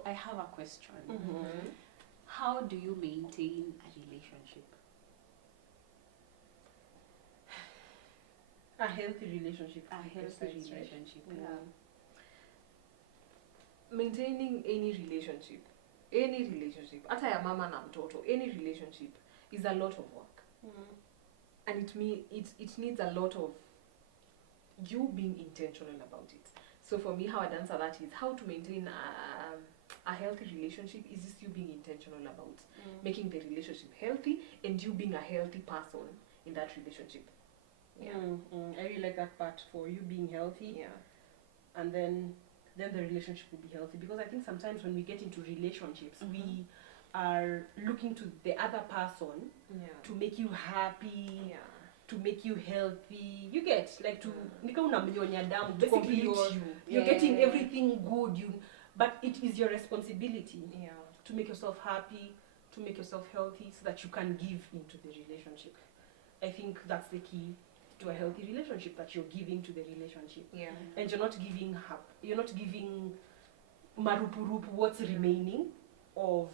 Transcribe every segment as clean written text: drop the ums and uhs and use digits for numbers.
So I have a question. How do you maintain a relationship? A healthy relationship. A healthy relationship. Right? Yeah. Maintaining any relationship, hata ya mama na mtoto, any relationship is a lot of work. And it needs a lot of you being intentional about it. So for me, how I'd answer that is how to maintain a healthy relationship is just you being intentional about making the relationship healthy and you being a healthy person in that relationship. Yeah. I really like that part, for you being healthy. Yeah. And then the relationship will be healthy, because I think sometimes when we get into relationships, we are looking to the other person to make you happy, to make you healthy. You get like to to complete you. You're getting everything good. But it is your responsibility to make yourself happy, to make yourself healthy, so that you can give into the relationship. I think that's the key to a healthy relationship, that you're giving to the relationship. Yeah. And you're not giving marupurupu, what's remaining of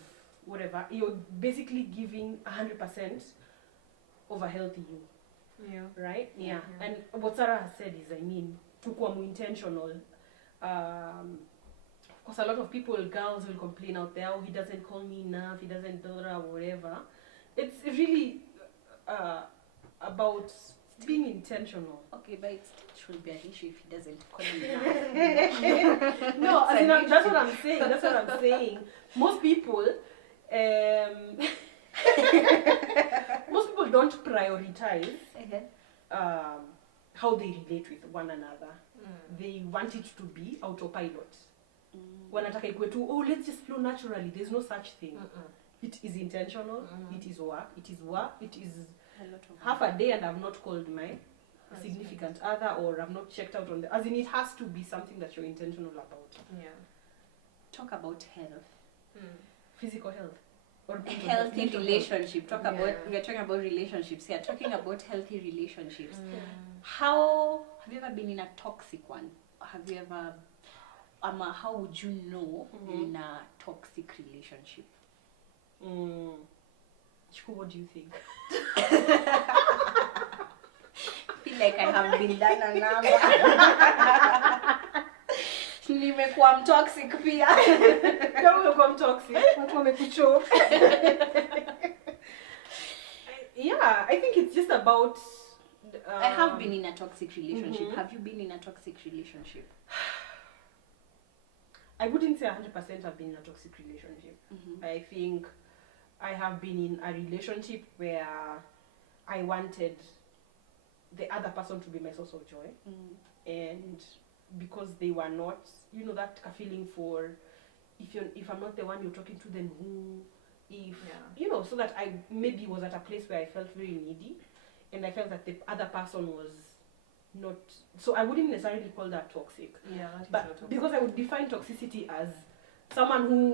whatever. You're basically giving 100% of a healthy you. Yeah. Right? Yeah. And what Sarah has said is, kukua mu intentional. Because a lot of people, girls will complain out there, oh, he doesn't call me enough, he doesn't do that, whatever. It's really about being intentional. Okay, but it should be an issue if he doesn't call you enough. No, that's what I'm saying. That's what I'm saying. Most people don't prioritize how they relate with one another. They want it to be autopilot. Wanataka ikwe tu, oh, let's just flow naturally. There's no such thing. It is intentional. It is work. It is work. It is half a day and I've not called my significant other, or I've not checked out on the, as in it has to be something that you're intentional about. Yeah. Talk about health. Physical health. Or a healthy relationship. We're talking about relationships here. Talking about healthy relationships. How have you ever been in a toxic one? Have you ever how would you know in a toxic relationship? Shiko, what do you think? I feel like I have been done a number. Nimekuwa toxic pia. Kama umekuwa toxic, watu wamekuchoka. Yeah, I think it's just about I have been in a toxic relationship. Have you been in a toxic relationship? I wouldn't say 100% I've been in a toxic relationship. I think I have been in a relationship where I wanted the other person to be my source of joy. And because they were not, that feeling for, if I'm not the one you're talking to, then who? If, so that I maybe was at a place where I felt very needy. And I felt that the other person was not, so I wouldn't necessarily call that toxic. Yeah, that is not toxic. Because I would define toxicity as someone who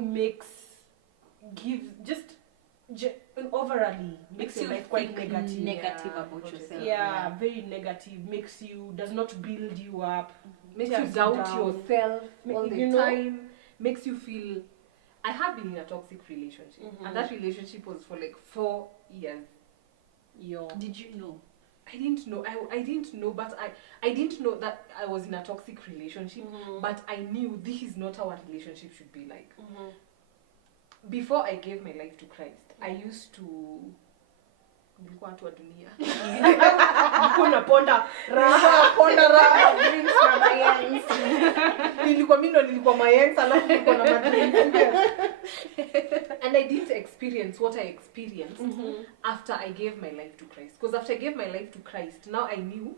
overly makes your life quite negative about yourself. Yeah, very negative, does not build you up, makes you doubt yourself all the time, makes you feel. I have been in a toxic relationship, and that relationship was for like 4 years. Did you know? I didn't know. I didn't know, but I didn't know that I was in a toxic relationship. But I knew this is not how a relationship should be like. Before I gave my life to Christ, I used to. Nilikuwa watu wa dunia. Nilikuwa naponda raha. Drinks na mayengs. Nilikuwa mayengs, alafu nilikuwa na madrinks. And I didn't experience what I experienced after I gave my life to Christ. Because after I gave my life to Christ, now I knew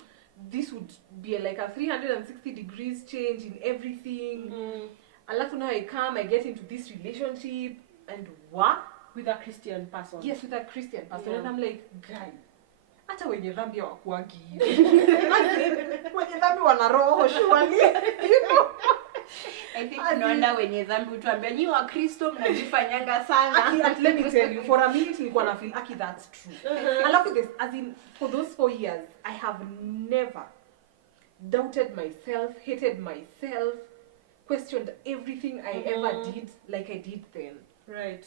this would be like a 360 degrees change in everything. Alafu now I get into this relationship and with a Christian person. Yes, with a Christian person. Yeah. And I'm like, guy, hata wenye dhambi hawakuangi hivi. Wenye dhambi wana roho surely. I think tunaona wenye dhambi utuambia nyi wa Kristo mnajifanyanga sana. Let me tell you, for a minute nilikuwa na feel that's true. Alafu this, as in for those 4 years, I have never doubted myself, hated myself. questioned everything I ever did like I did then. Right.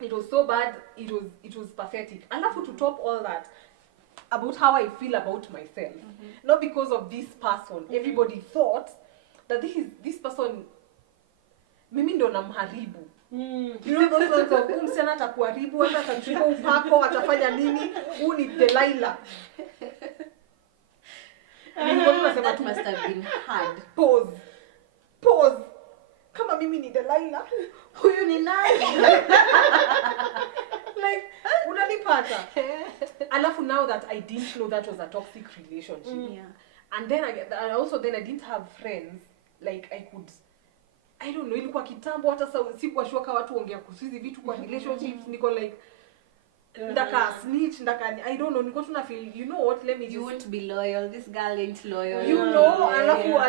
It was so bad, it was pathetic. Alafu to top all that, about how I feel about myself. Not because of this person. Everybody thought that this person mimi ndo namharibu. You know those ones of msichana atakuharibu, hata atachukua upako, atafanya nini? Huu ni Delilah. That must have been hard. Pause. Kama mimi ni Delilah, Huyu ni nani? like unanipata. Alafu now that I didn't know that was a toxic relationship. Yeah. And then I didn't have friends like I don't know, ilikuwa kitambo hata sikuwa sure kama watu ongea kuhusu hizi vitu kwa relationships. Niko like ndaka snitch, I don't know, niko tuna feel, you know what, let me you won't be loyal, this girl ain't loyal. You know, alafu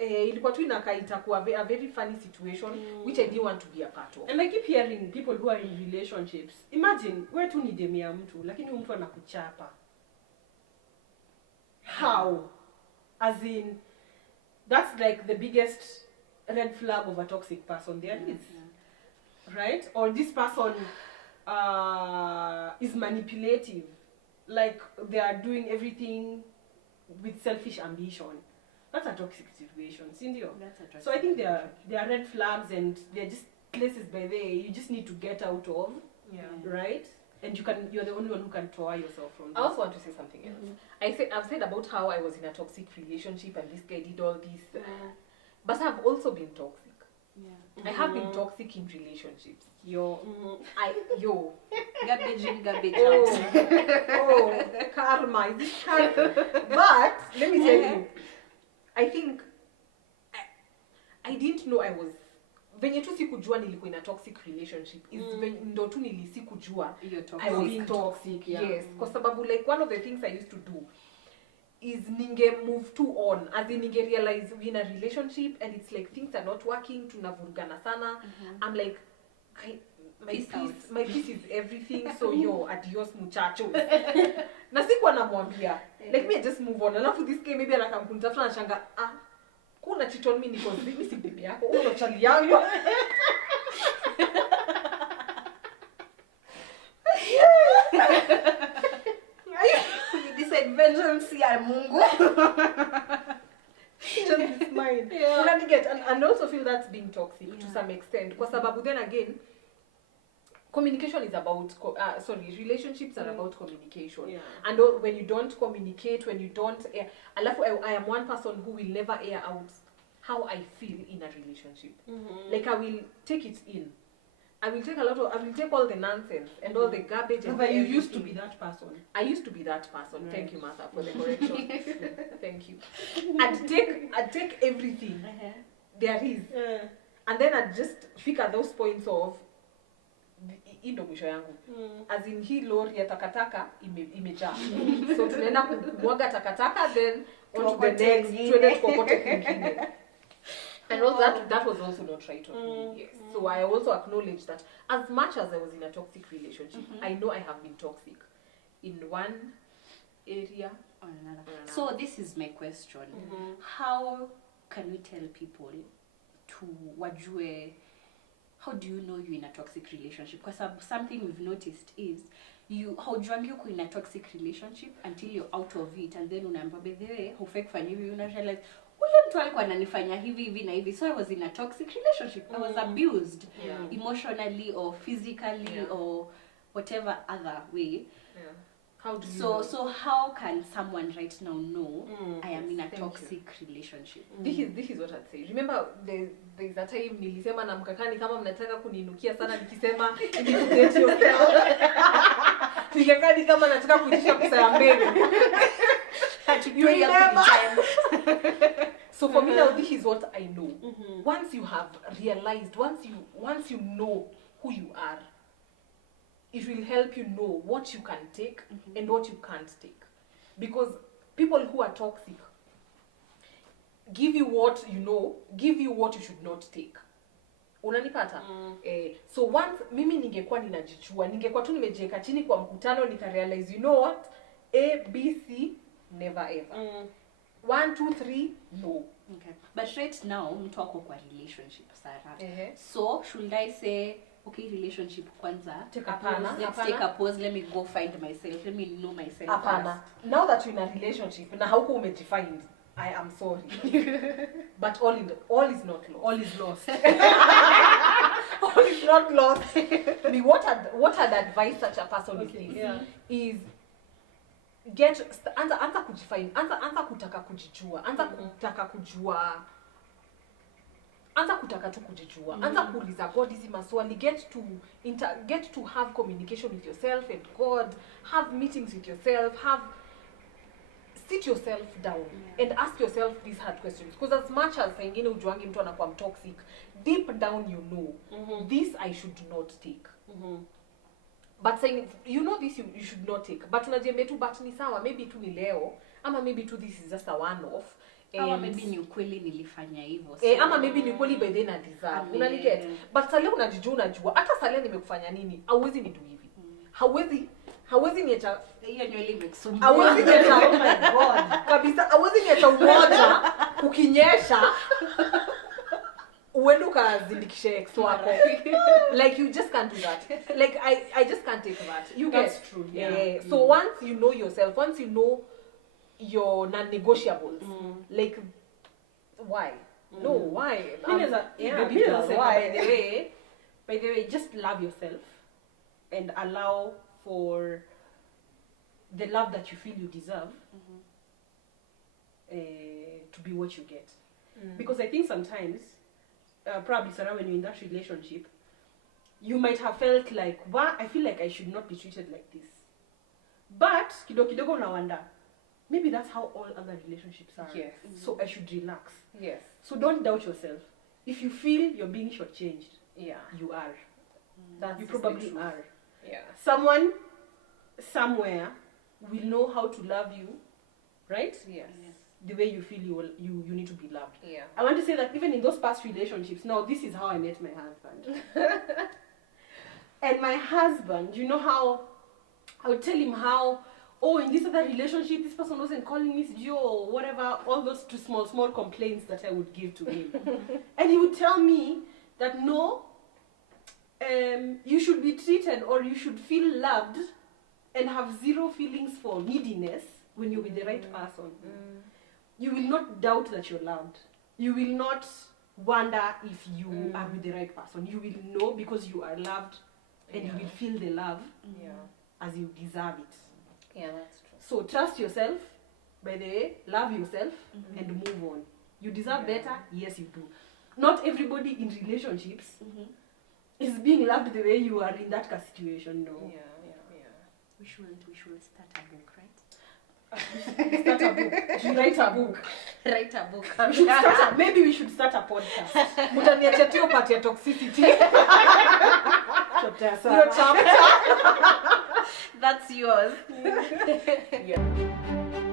ilikuwa tu itakuwa a very funny situation which I didn't want to be a part of. And I keep hearing people who are in relationships. Imagine wewe tu ni demu ya mtu lakini huyu mtu anakuchapa. How? As in, that's like the biggest red flag of a toxic person there is. Right? Or this person is manipulative. Like they are doing everything with selfish ambition. That's a toxic situation, Cindy. So I think there are red flags and they're just places by there you just need to get out of. Yeah. Right? And you're the only one who can draw yourself from this. I also want to say something else. I've said about how I was in a toxic relationship and this guy did all this. But I've also been toxic. Yeah. I have been toxic in relationships. Garbage in, garbage Oh, out. karma. Is this karma? But let me tell you, I think I didn't know I was venye tu sikujua nilikuwa in a toxic relationship is ndo tu nilisikujua I was toxic. Yes, kwa sababu like one of the things I used to do is ninge move too on, as in ninge realize we're in a relationship and it's like things are not working, tunavurugana sana. I'm like my peace is everything, so yo, adios muchachos. Na sikuwa namwambia like me I just move on. Alafu this guy maybe anakamkunitafuta na shanga kuna cheat on me because mimi si bibi yako, uno chali yangu. This vengeance ya Mungu. Just mine. Yeah. And also feel that's being toxic to some extent. Kwa sababu then again, communication is about relationships are about communication. Yeah. And when you don't communicate, when you don't I am one person who will never air out how I feel in a relationship. Like I will take it in. I will take all the nonsense and all the garbage and But you used to be that person. I used to be that person. Right. Thank you, Martha, for the correction. Thank you. I'd take everything there is. And then I'd just figure those points of ndo mwisho yangu. As in hii lori ya takataka imejaa. So tunaenda kumwaga takataka then on to the next tuende tukokote kwingine. And all that was also not right on me. Yes. So I also acknowledge that as much as I was in a toxic relationship, I know I have been toxic in one area or another. So this is my question. How can we tell people to wajue, how do you know you're in a toxic relationship? Because something we've noticed is haujuangi uko in a toxic relationship until you're out of it, and then unaambiwa by the way hufai kufanya hivi, una realize ule mtu alikuwa ananifanya hivi na hivi. So I was in a toxic relationship. I was abused emotionally or physically or whatever other way. How do you know? So how can someone right now know I am in a toxic relationship? This is what I'd say. Remember there's a time nilisema na mkakani kama mnataka kuninukia sana nikisema date yourself. Nikakani kama nataka kuitisha pesa ya mbele. You remember? So for me now, this is what I know. Once you have realized, once you know who you are, it will help you know what you can take and what you can't take. Because people who are toxic give you what you know, give you what you should not take. Unanipata? So once mimi ningekuwa ninajichua, ningekuwa tu nimejiweka chini kwa mkutano nika realize, you know what? A, B, C, never ever. 1 2 3 no. Okay. But right now, mtu wako kwa relationship, Sarah. Uh-huh. So, should I say, okay, relationship kwanza, Take a pause. let's take a pause, let me go find myself, let me know myself Apana. Now that you're in a relationship, na hauko umedefined, I am sorry. But all is not lost. All is lost. All is not lost. Me, what I'd advise such a person is anza kujifine, anza kutaka kujijua, anza kutaka kujua, anza kutaka tu kujijua, anza kuuliza God hizi maswali, get to have communication with yourself and God, have meetings with yourself, sit yourself down and ask yourself these hard questions, because as much as ingine ujuangi mtu anakuwa toxic, deep down you know this I should not take. But saying you know this you should not take, but unajembe tu but ni sawa, maybe tu ni leo, ama maybe tu this is just a one off, ama maybe ni ukweli nilifanya hivyo, ama maybe ni ukweli by then I deserve, unaliget. But sale unajua hata sale nimekufanya nini, hauwezi ni do hivi, hauwezi niacha hiyo nywele imekusumbua, hauwezi niacha oh my god kabisa, hauwezi niacha umoja kukinyesha uende ukazindikishe ex wako. Like you just can't do that. Like I just can't take that. You That's get true. Yeah. So once you know yourself, once you know your non-negotiables, like why? No, why? Why? Why? By the way, just love yourself and allow for the love that you feel you deserve to be what you get. Because I think sometimes, probably Sarah, when you're in that relationship, you might have felt like, wow, I feel like I should not be treated like this. But kidogo unawanda, maybe that's how all other relationships are. Yes. So I should relax. Yes. So don't doubt yourself. If you feel you're being shortchanged, Yeah. you are. That's You probably are. Yeah. Someone somewhere will know how to love you, right? Yes. The way you feel you need to be loved. Yeah. I want to say that even in those past relationships, now this is how I met my husband. And my husband, you know how I would tell him how, oh, in this other relationship, this person wasn't calling me Joe or whatever, all those two small complaints that I would give to him. And he would tell me that no, you should be treated or you should feel loved and have zero feelings for neediness when you're with the right person. You will not doubt that you're loved. You will not wonder if you are with the right person. You will know because you are loved and you will feel the love as you deserve it. Yeah, that's true. So trust yourself, by the way, love yourself and move on. You deserve better? Yes, you do. Not everybody in relationships is being loved the way you are in that situation, no. Yeah. we should start a book, right? Start a book. You should write a book. Write a book. Maybe we should start a podcast. Mutaniacha tu part ya toxicity. Chapter Your chapter. That's yours. Yeah.